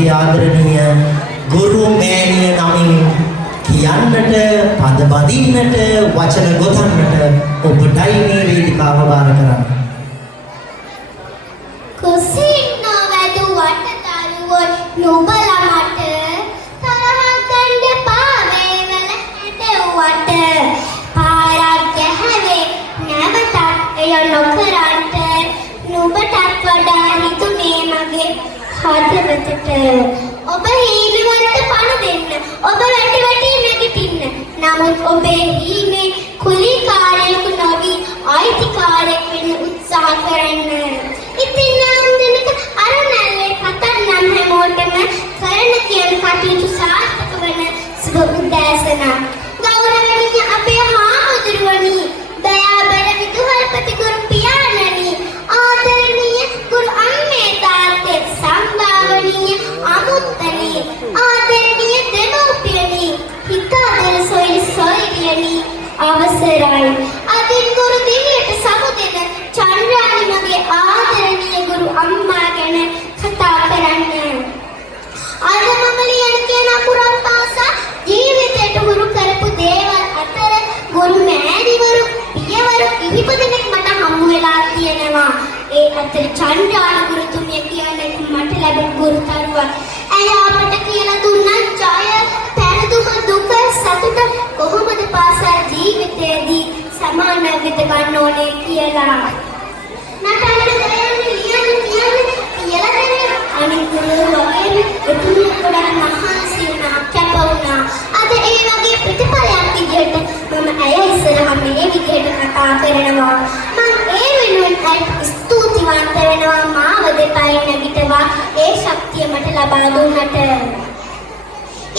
අපේ ආදරණීය ගුරු මෑණිය නමින් කියන්නට, පද බඳින්නට, වචන ගොතන්නට ඔබටයි මේ වේදිකාව බාර කරන්නේ. කුසින් නොවැදුවට තරුවොත් නුඹලා මට තරහක් ගන්න පාවේ වල හැටෙව්වට පාරක් ගැහැවේ නැවතත් එය නොකරන්ට නුඹටත් වඩා හිතුනේ මගේ හදවතට. ඔබ හීනවලට පණ දෙන්න, ඔබ වැටි වැටි නැගිටින්න. නමුත් ඔබේ හීනේ කුලිකාරයෙකු නොවි අයිතිකාරයෙක් වෙන්න උත්සාහ කරන්න. ඉතින් නම් දෙනක අර නැල්ලේ පතන්නම් හැමෝටම කරන කියන කටයුතු සාර්ථක වන සුබ උදෑසන. ගෞරවනීය අපේ හාමුදුරුවනි, දයාබර විදුහල්පති ගුරු පියාණනි, ආදරණීය ගුරු අම්මේ තාත්තේ, සම්භාවනීය අමුත්තනි, ආදරණීය දෙමව්පියනි, හිතාදර සොයුරියනි, අවසරයි. අදින් ගුරු දිවියට සමුදෙන චන්ද්‍රානි මගේ ආදරණීය ගුරු අම්මා ගැන කතා කරන්න. අද මම ලියන කියන අකුරක් පාසා ජීවිතයට ගුරු කරපු දේවල් අතර ගුරු මෑණිවරු, පියවරු කිහිප දෙනෙක් මට හමු වෙලා තියෙනවා. ඒ අතර චන්ද්‍රානි ගුරුතුමිය කියන්නේ මට ලැබෙන ගුරුතරුවක්. ඇය අපට කියලා දුන්නා ජය, පැරදුම, දුක, සතුට කොහොමද පාසා ජීවිතයේදී සමාන විද ගන්න ඕනේ කියලා. නටන්න ගයන්නේ ලියන්නේ කියලා දෙන්නේ. අනිත් වගේම එතුමිය ගොඩක් මහන්සි වුණා, කැප වුණා. අද ඒ වගේ ප්‍රතිඵලයක් විදිහට මම ඇය ඉස්සරහා මේ විදිහට කතා කරනවා. මම ඒ වෙනුවෙන් ඇයට ස්තුතිවන්ත වෙනවා මාව දෙපයින් නැගිටවා ඒ ශක්තිය මට ලබා දුන්නට.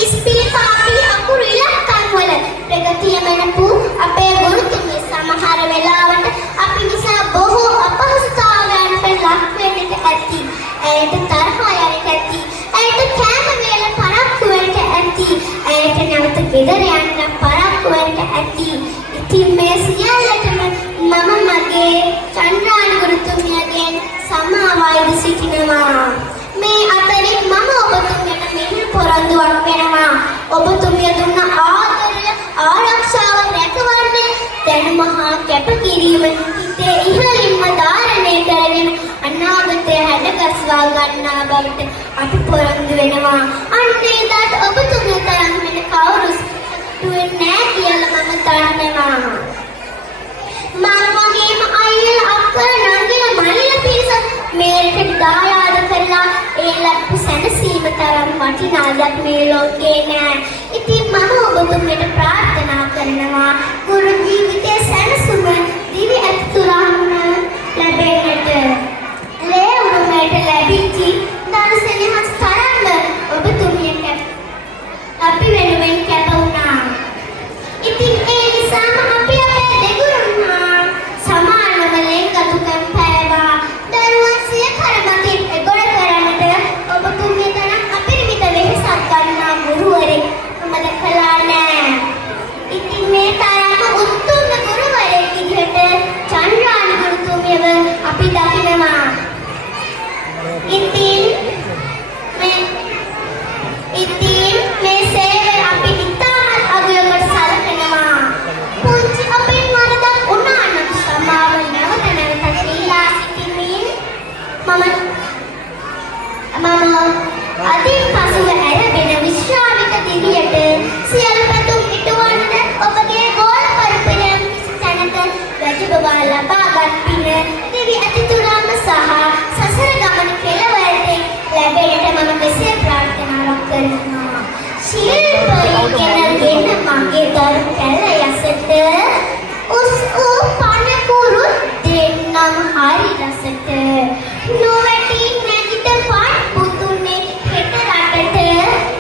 ඉස්පිරිපාපි අකුරු ඉලක්කම් වල ප්‍රගතිය මැනපු අපේ ගුරුතුමිය සමහර වෙලාවට අපි නිසා බොහෝ අපහසුතාවයන්ට ලක් වෙන්නට ඇති. ඇයට තරහ යන්නට ඇති. ඇයට කෑම වේල පරක්කු වෙන්නට ඇති. ඇයට නැවත ගෙදර යන්න පරක්කු වෙන්නට ඇති. ඉතින් මේ සියල්ලටම මම මගේ චන්ද්‍රානි ගුරුතුමියගෙන් සමාවයිද සිටිනවා. මේ අතරින් මම ඔබතුමියට මෙහෙම පොරොන්දුවක් වෙනවා. ඔබතුමිය දුන්න ආදරය, ආරක්ෂාව රැකවරණය, දැනුම හා කැපකිරීම හිතේ ඉහළින්ම ධාරණය කරගෙන අනාගතය හැඩගස්වා ගන්නා බවට අපි පොරොන්දු වෙනවා. අන්නේ දාට ඔබතුමිය තරම් වෙන කවුරුත් වෙන්නේ නැහැ කියලා මම දන්නවා. මම වගේම අයියලා, අක්කලා, නංගිලා, මල්ලිලා පිරිස මේකට දායාද කරලා ඒ ලැබපු සැනසීම තරම් වටිනා දෙයක් මේ ලෝකේ නෑ. ඉතින් මම ඔබතුමියට ප්‍රාර්ථනා කරනවා ගුරු ජීවිතයේ සැනසුම දිවි අතුරාම ලැබෙන්නට. ලේ උරුමයට ලැබිච්චි දර්ශනයස් තරම්ම ඔබතුමියට අපි වෙනුවෙන් කැප වුණා. ඉතින් ඒ නිසාම අපි අපේ දෙගුරුන්හා සමානව ලෙන්ගතුකම් පෑවා. දරුවන් සිය කරමතින් එගොඩ කරන්නට ඔබතුමිය තරම් අපිරිමිත වෙහෙසක් ගන්නා ගුරුවරෙක් මම දැකලා නෑ. ඉතින් මේ තරම උතුම් ගුරුවරයෙක් විදිහට චන්ද්‍රානි ගුරුතුමියව අපි දකිනවා. ඉතින් මේ සේවය අපි ඉතාමත් අගයකට සලකනවා. පුංචි අපෙන් වරදක් වුණා නම් සමාව නැවත නැවතත් දීලා සිටිමින් මම අදින් පසුව ඇරෙන විශ්‍රාමික දිවියට සියලු පැතුම් ඉටුවන්නට ඔබගේ ගෝල පරිපලයන් තැනක වැජබවා ලබාගත් පින දිවි අතිතුරාම සහ සසර ගමන කෙළවරට ලැබෙන්නට මම මෙසේ ප්‍රාර්ථනාවක් කරනවා. ශිල්පයෙන් මගේ දරු කැල යසට උස් වූ පණකුරු දෙන්නම් හරි රසට නොවැටි නැගිට පාත් පුතුනේ හෙට රටට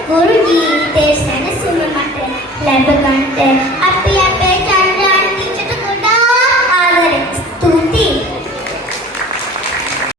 ගුරු ජීවිතේ සැනසුම මට ලැබ ගන්න